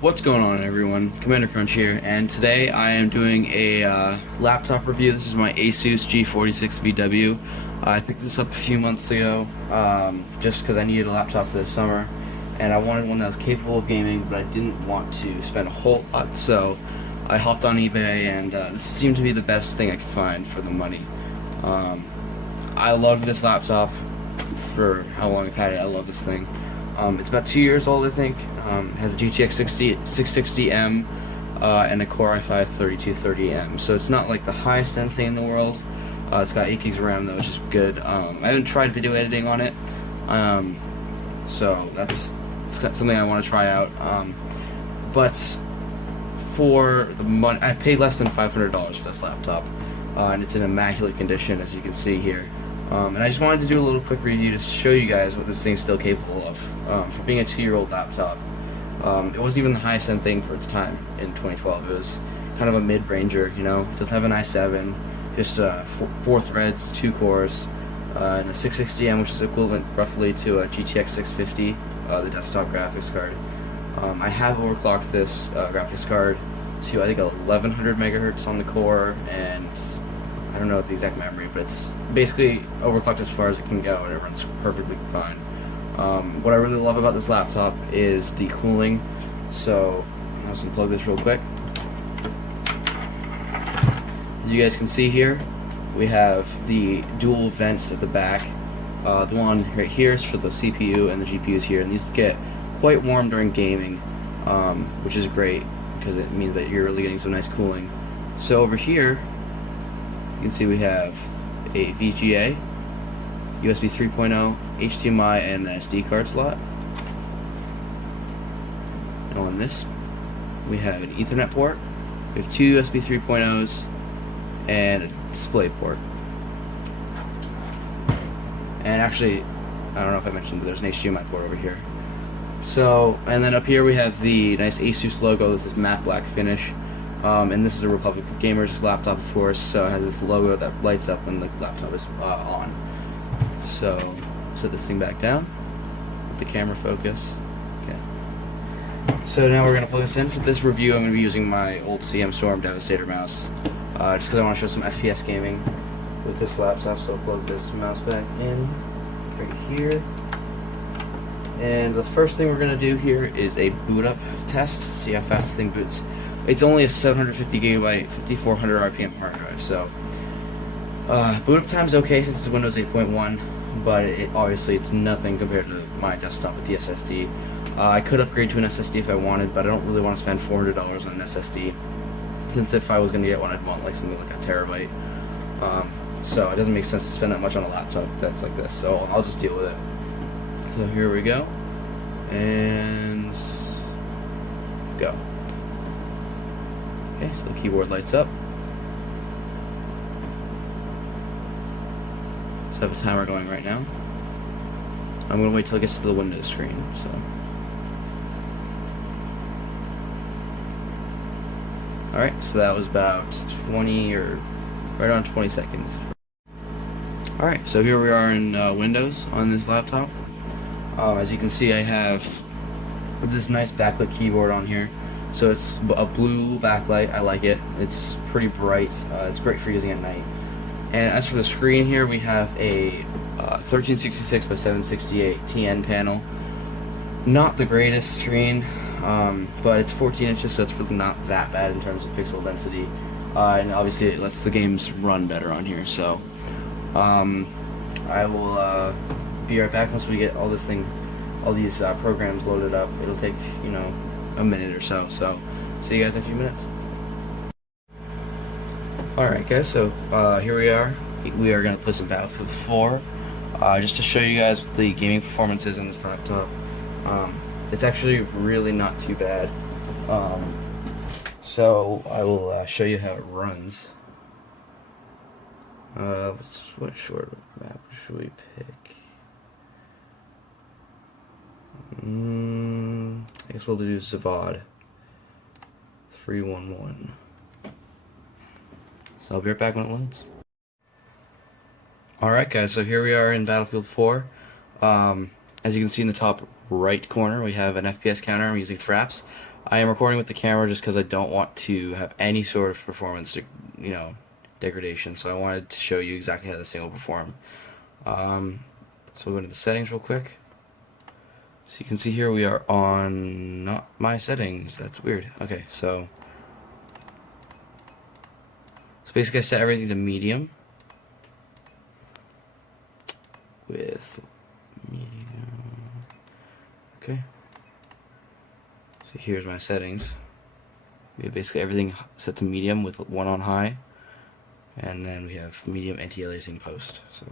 What's going on, everyone? Commander Crunch here, and today I am doing a laptop review. This is my Asus G46vw. I picked this up a few months ago just because I needed a laptop this summer, and I wanted one that was capable of gaming, but I didn't want to spend a whole lot, so I hopped on eBay, and this seemed to be the best thing I could find for the money. I love this laptop for how long I've had it. I love this thing. It's about 2 years old, I think. It has a GTX 660m and a Core i5-3230M. So it's not like the highest end thing in the world. It's got 8 gigs of RAM though, which is good. I haven't tried video editing on it, so it's something I want to try out. But for the money, I paid less than $500 for this laptop, and it's in immaculate condition, as you can see here. And I just wanted to do a little quick review to show you guys what this thing's still capable of. For being a 2-year-old laptop, it wasn't even the highest end thing for its time in 2012. It was kind of a mid-ranger, you know. It doesn't have an i7, just 4 threads, 2 cores, and a 660M, which is equivalent roughly to a GTX 650, the desktop graphics card. I have overclocked this graphics card to, I think, 1100 megahertz on the core, and I don't know the exact memory, but it's basically overclocked as far as it can go, and it runs perfectly fine. What I really love about this laptop is the cooling. So I'll just unplug this real quick. As you guys can see here, we have the dual vents at the back. The one right here is for the CPU, and the GPU is here, and these get quite warm during gaming, which is great because it means that you're really getting some nice cooling. So over here, you can see we have a VGA, USB 3.0, HDMI, and an SD card slot. And on this, we have an Ethernet port. We have 2 USB 3.0s and a display port. And actually, I don't know if I mentioned, but there's an HDMI port over here. So, and then up here we have the nice Asus logo. This is matte black finish. And this is a Republic of Gamers laptop, of course, so it has this logo that lights up when the laptop is on. So, set this thing back down, let the camera focus. Okay. So now we're going to plug this in. For this review, I'm going to be using my old CM Storm Devastator mouse, just because I want to show some FPS gaming with this laptop. So I'll plug this mouse back in right here. And the first thing we're going to do here is a boot up test, see how fast this thing boots. It's only a 750 gigabyte, 5400 RPM hard drive, so boot up time's okay since it's Windows 8.1, but obviously it's nothing compared to my desktop with the SSD. I could upgrade to an SSD if I wanted, but I don't really want to spend $400 on an SSD, since if I was going to get one, I'd want like something like a terabyte. So it doesn't make sense to spend that much on a laptop that's like this, so I'll just deal with it. So here we go, and go. Okay, so the keyboard lights up. So I have a timer going right now. I'm going to wait till it gets to the Windows screen. So, alright, so that was about 20 or right around 20 seconds. Alright, so here we are in Windows on this laptop. As you can see, I have this nice backlit keyboard on here. So it's a blue backlight. I like it. It's pretty bright. It's great for using at night. And as for the screen here, we have a 1366 by 768 TN panel. Not the greatest screen, but it's 14 inches, so it's really not that bad in terms of pixel density. And obviously it lets the games run better on here. So I will be right back once we get all these programs loaded up. It'll take, you know, a minute or so. So see you guys in a few minutes. Alright guys, so here we are. We are going to play some Battlefield 4 just to show you guys what the gaming performance is on this laptop. It's actually really not too bad. So I will show you how it runs. What short map should we pick? I guess we'll do Zavad 311. So I'll be right back when it loads. Alright guys, so here we are in Battlefield 4. As you can see in the top right corner, we have an FPS counter. I'm using Fraps. I am recording with the camera just because I don't want to have any sort of performance, degradation. So I wanted to show you exactly how this thing will perform. So we'll go into the settings real quick. So you can see here we are on not my settings. That's weird. Okay, so basically I set everything to medium with medium. Okay. So here's my settings. We have basically everything set to medium with one on high, and then we have medium anti-aliasing post. So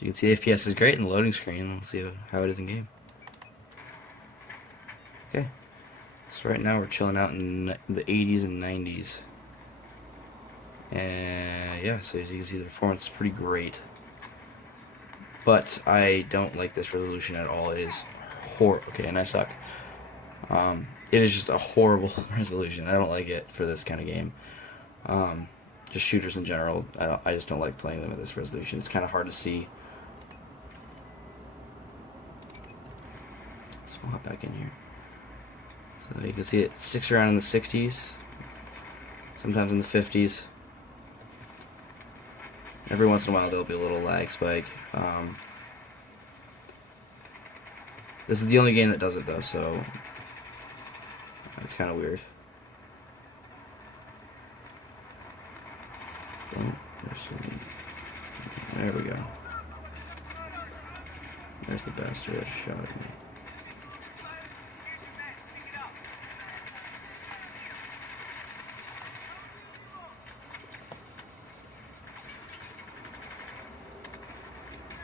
you can see the FPS is great in the loading screen. We'll see how it is in game. Okay, so right now we're chilling out in the 80s and 90s, and yeah, so as you can see the performance is pretty great. But I don't like this resolution at all. It is horrible. Okay, and I suck. It is just a horrible resolution. I don't like it for this kind of game. Just shooters in general. I just don't like playing them at this resolution. It's kind of hard to see. So I'll hop back in here. So you can see it sticks around in the 60s, sometimes in the 50s. Every once in a while there'll be a little lag spike. This is the only game that does it though, so it's kind of weird. There we go. There's the bastard that shot at me.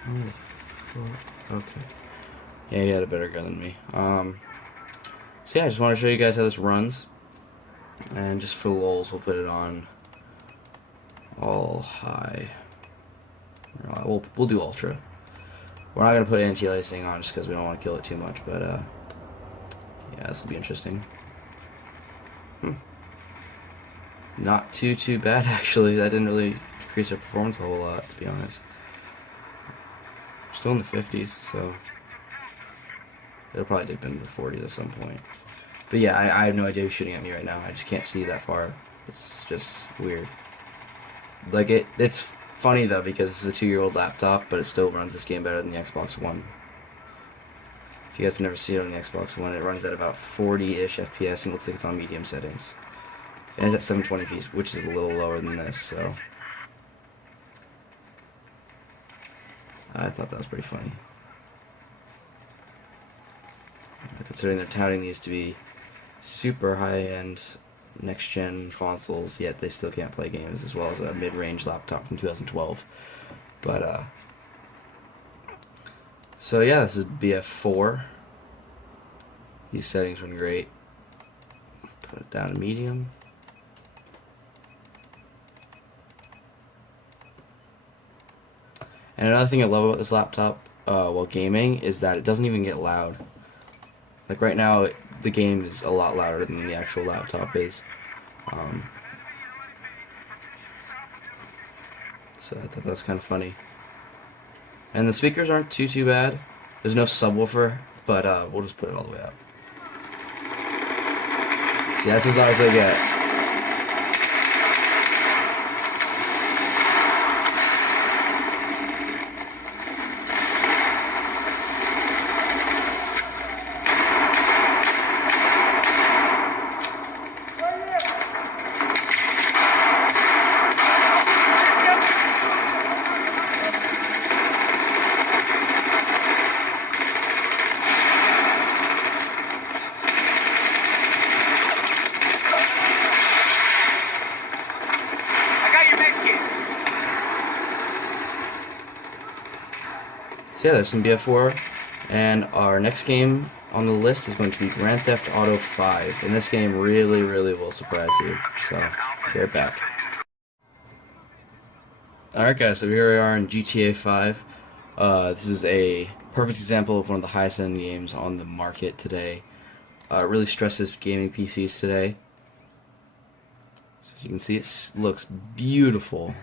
Oh, fuck. Okay. Yeah, he had a better gun than me. So yeah, I just want to show you guys how this runs. And just for lulz, we'll put it on all high. We'll do ultra. We're not gonna put anti-aliasing on just because we don't want to kill it too much. But yeah, this will be interesting. Not too bad actually. That didn't really increase our performance a whole lot, to be honest. We're still in the 50s, so it'll probably dip into the 40s at some point. But yeah, I have no idea who's shooting at me right now. I just can't see that far. It's just weird. Like it's funny though because it's a 2-year-old laptop, but it still runs this game better than the Xbox One. If you guys have never seen it on the Xbox One, it runs at about 40-ish FPS and looks like it's on medium settings. And it's at 720p, which is a little lower than this, so I thought that was pretty funny. Considering they're touting these to be super high-end next-gen consoles, yet they still can't play games as well as a mid-range laptop from 2012. But so yeah, this is BF4. These settings run great. Put it down to medium. And another thing I love about this laptop while gaming is that it doesn't even get loud. Like right now, the game is a lot louder than the actual laptop is. So I thought that was kind of funny. And the speakers aren't too bad. There's no subwoofer, but we'll just put it all the way up. See, that's as loud as I get. So yeah, there's some BF4, and our next game on the list is going to be Grand Theft Auto 5, and this game really will surprise you, so be right back. Alright guys, so here we are in GTA 5. This is a perfect example of one of the highest end games on the market today. It really stresses gaming PCs today. So as you can see, it looks beautiful.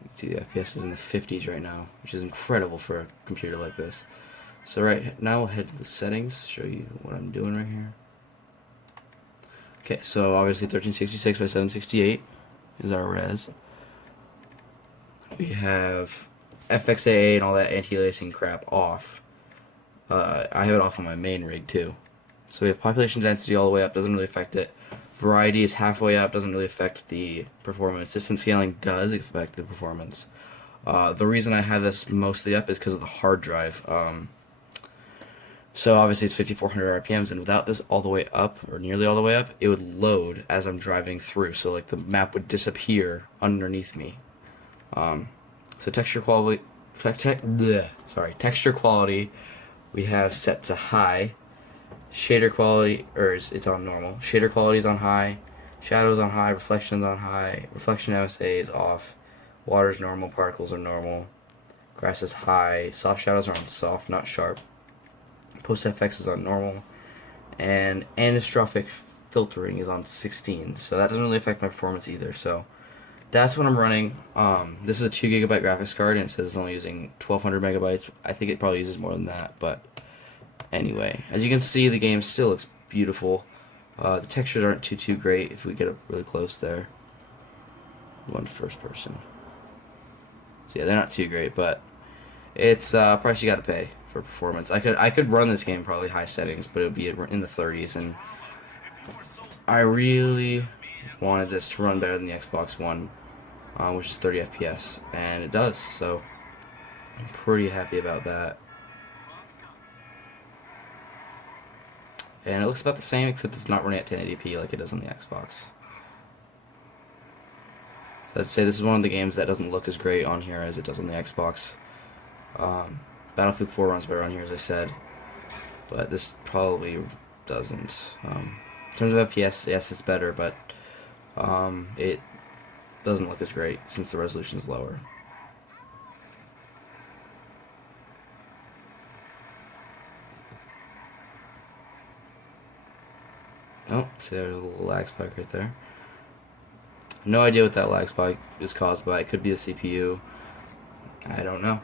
You can see the FPS is in the 50s right now, which is incredible for a computer like this. So right now we'll head to the settings, show you what I'm doing right here. Okay, so obviously 1366 by 768 is our res. We have FXAA and all that anti-aliasing crap off. I have it off on my main rig too. So we have population density all the way up, doesn't really affect it. Variety is halfway up, doesn't really affect the performance. Distance scaling does affect the performance. The reason I have this mostly up is because of the hard drive. So obviously it's 5400 RPMs, and without this all the way up, or nearly all the way up, it would load as I'm driving through. So like the map would disappear underneath me. So texture quality, texture quality, we have set to high. Shader quality, or it's on normal. Shader quality is on high. Shadows on high. Reflections on high. Reflection MSA is off. Water is normal. Particles are normal. Grass is high. Soft shadows are on soft, not sharp. Post FX is on normal. And anisotropic filtering is on 16. So that doesn't really affect my performance either. So that's what I'm running. This is a 2 GB graphics card, and it says it's only using 1200 megabytes. I think it probably uses more than that, but anyway, as you can see, the game still looks beautiful. The textures aren't too great if we get up really close there. One first person. So yeah, they're not too great, but it's a price you got to pay for performance. I could run this game probably high settings, but it would be in the 30s, and I really wanted this to run better than the Xbox One, which is 30 FPS, and it does. So I'm pretty happy about that. And it looks about the same, except it's not running at 1080p like it does on the Xbox. So I'd say this is one of the games that doesn't look as great on here as it does on the Xbox. Battlefield 4 runs better on here, as I said, but this probably doesn't. In terms of FPS, yes, it's better, but it doesn't look as great since the resolution is lower. Oh, see, there's a little lag spike right there. No idea what that lag spike is caused by. It could be the CPU. I don't know.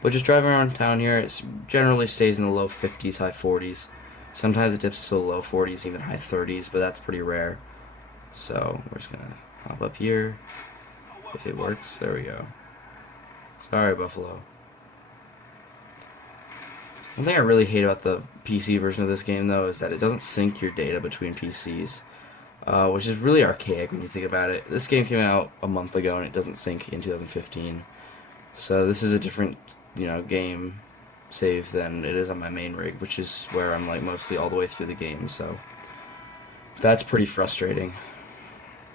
But just driving around town here, it generally stays in the low 50s, high 40s. Sometimes it dips to the low 40s, even high 30s, but that's pretty rare. So we're just gonna hop up here. If it works, there we go. Sorry, Buffalo. One thing I really hate about the PC version of this game, though, is that it doesn't sync your data between PCs, which is really archaic when you think about it. This game came out a month ago, and it doesn't sync in 2015. So this is a different, game save than it is on my main rig, which is where I'm like mostly all the way through the game. So that's pretty frustrating.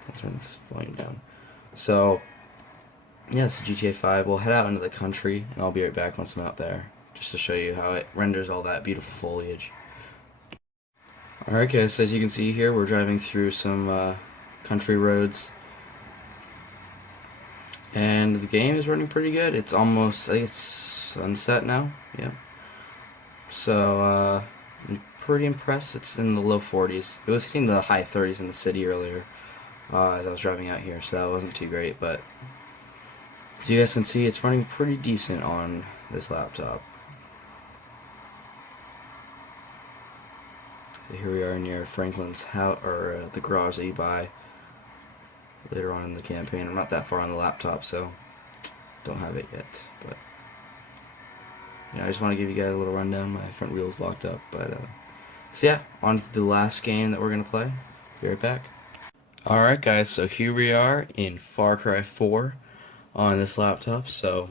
I'll turn this volume down. So yeah, it's GTA 5. We'll head out into the country, and I'll be right back once I'm out there, just to show you how it renders all that beautiful foliage. Alright guys, so as you can see here, we're driving through some country roads, and the game is running pretty good. It's almost, I think it's sunset now, yeah. So I'm pretty impressed. It's in the low 40s. It was hitting the high 30s in the city earlier as I was driving out here, so that wasn't too great, but as you guys can see, it's running pretty decent on this laptop. So here we are near Franklin's house, or the garage that you buy later on in the campaign. I'm not that far on the laptop, so don't have it yet. But I just want to give you guys a little rundown. My front wheel's locked up, but so yeah, on to the last game that we're gonna play. Be right back. All right, guys. So here we are in Far Cry 4 on this laptop. So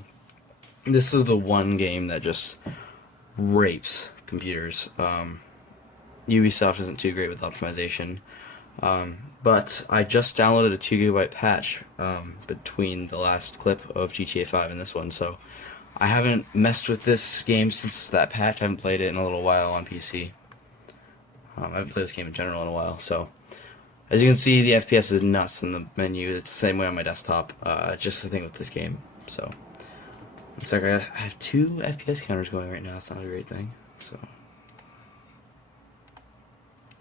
this is the one game that just rapes computers. Ubisoft isn't too great with optimization, but I just downloaded a 2 GB patch between the last clip of GTA 5 and this one, so I haven't messed with this game since that patch. I haven't played it in a little while on PC. I haven't played this game in general in a while, so as you can see, the FPS is nuts in the menu. It's the same way on my desktop, just the thing with this game. So it's like I have 2 FPS counters going right now. It's not a great thing, so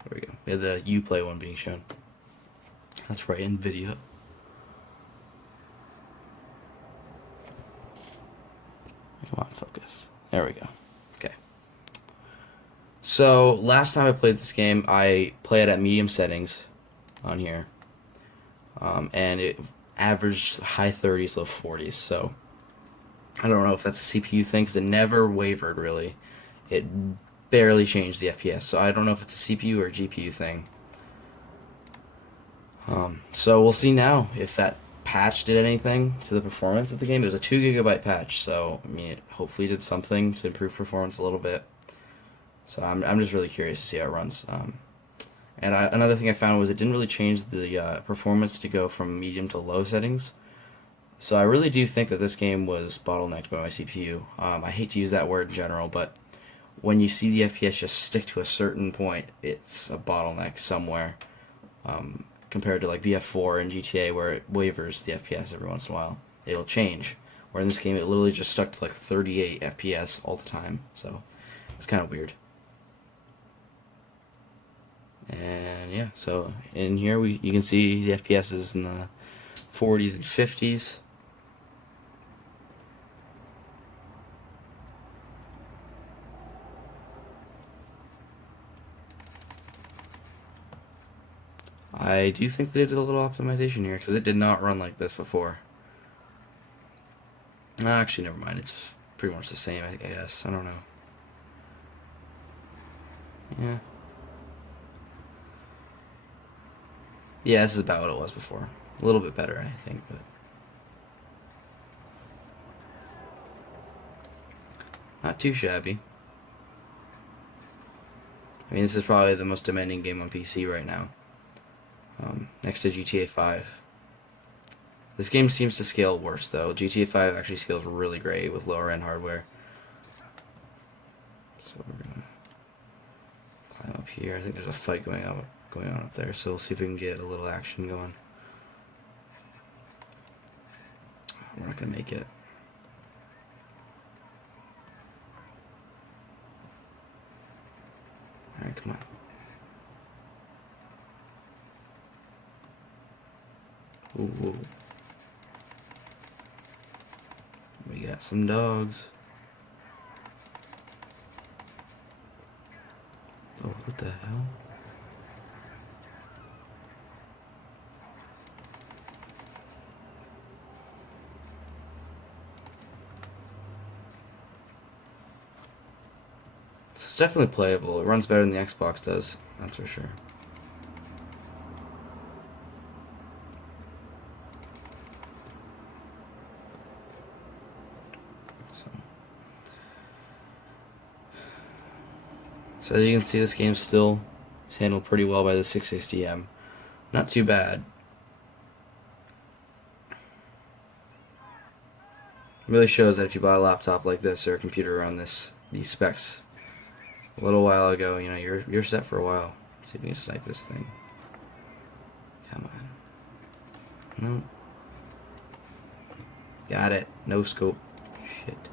there we go. We have the Uplay one being shown. That's right, Nvidia. Come on, focus. There we go. Okay. So, last time I played this game, I played at medium settings on here. And it averaged high 30s, low 40s. So, I don't know if that's a CPU thing, because it never wavered, really. It barely changed the FPS. So, I don't know if it's a CPU or a GPU thing. So, we'll see now if that patch did anything to the performance of the game. It was a 2 GB patch, so I mean, it hopefully did something to improve performance a little bit. So I'm just really curious to see how it runs. And another thing I found was it didn't really change the performance to go from medium to low settings. So I really do think that this game was bottlenecked by my CPU. I hate to use that word in general, but when you see the FPS just stick to a certain point, it's a bottleneck somewhere. Compared to like BF4 and GTA, where it wavers the FPS every once in a while. It'll change. Where in this game, it literally just stuck to like 38 FPS all the time. So it's kind of weird. And yeah, so in here you can see the FPS is in the 40s and 50s. I do think they did a little optimization here, because it did not run like this before. Actually, never mind. It's pretty much the same, I guess. I don't know. Yeah. Yeah, this is about what it was before. A little bit better, I think, but not too shabby. I mean, this is probably the most demanding game on PC right now. Next to GTA 5. This game seems to scale worse, though. GTA 5 actually scales really great with lower end hardware. So we're gonna climb up here. I think there's a fight going on up there, so we'll see if we can get a little action going. We're not gonna make it. Alright, come on. Ooh. We got some dogs. Oh, what the hell? It's definitely playable. It runs better than the Xbox does, that's for sure. So as you can see, this game still is handled pretty well by the 660M. Not too bad. It really shows that if you buy a laptop like this or a computer around these specs a little while ago, you know, you're set for a while. Let's see if we can snipe this thing. Come on. No. Got it. No scope. Shit.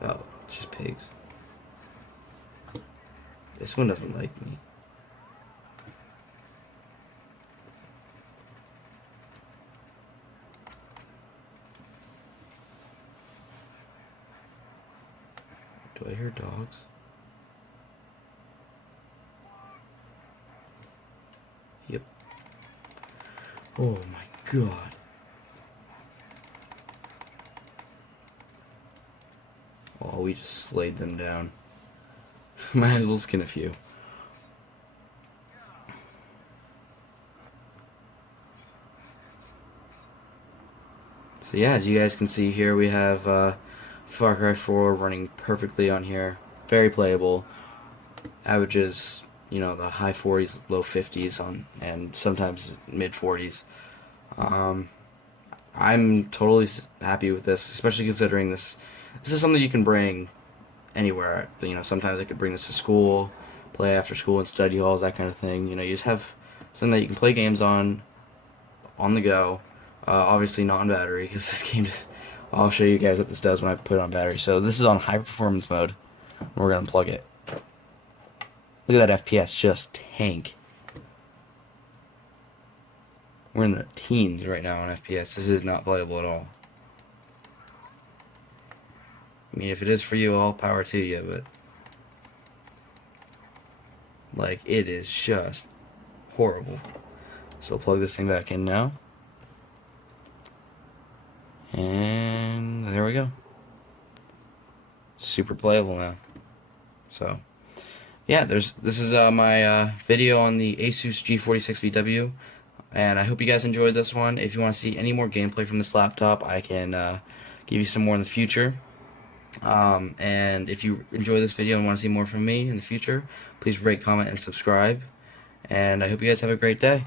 Oh, it's just pigs. This one doesn't like me. Do I hear dogs? Yep. Oh my god. Oh, we just slayed them down. Might as well skin a few. So yeah, as you guys can see here, we have Far Cry 4 running perfectly on here. Very playable. Averages, you know, the high 40s, low 50s on, and sometimes mid 40s. I'm totally happy with this, especially considering this is something you can bring anywhere. You know, sometimes I could bring this to school, play after school in study halls, that kind of thing. You know, you just have something that you can play games on the go. Obviously not on battery, because this game just... I'll show you guys what this does when I put it on battery. So this is on high performance mode. We're going to unplug it. Look at that FPS just tank. We're in the teens right now on FPS. This is not playable at all. I mean, if it is for you, all power to you, but like, it is just horrible. So I'll plug this thing back in now. And there we go. Super playable now. So yeah, this is my video on the Asus G46vw, and I hope you guys enjoyed this one. If you want to see any more gameplay from this laptop, I can give you some more in the future. And if you enjoy this video and want to see more from me in the future, please rate, comment, and subscribe. And I hope you guys have a great day.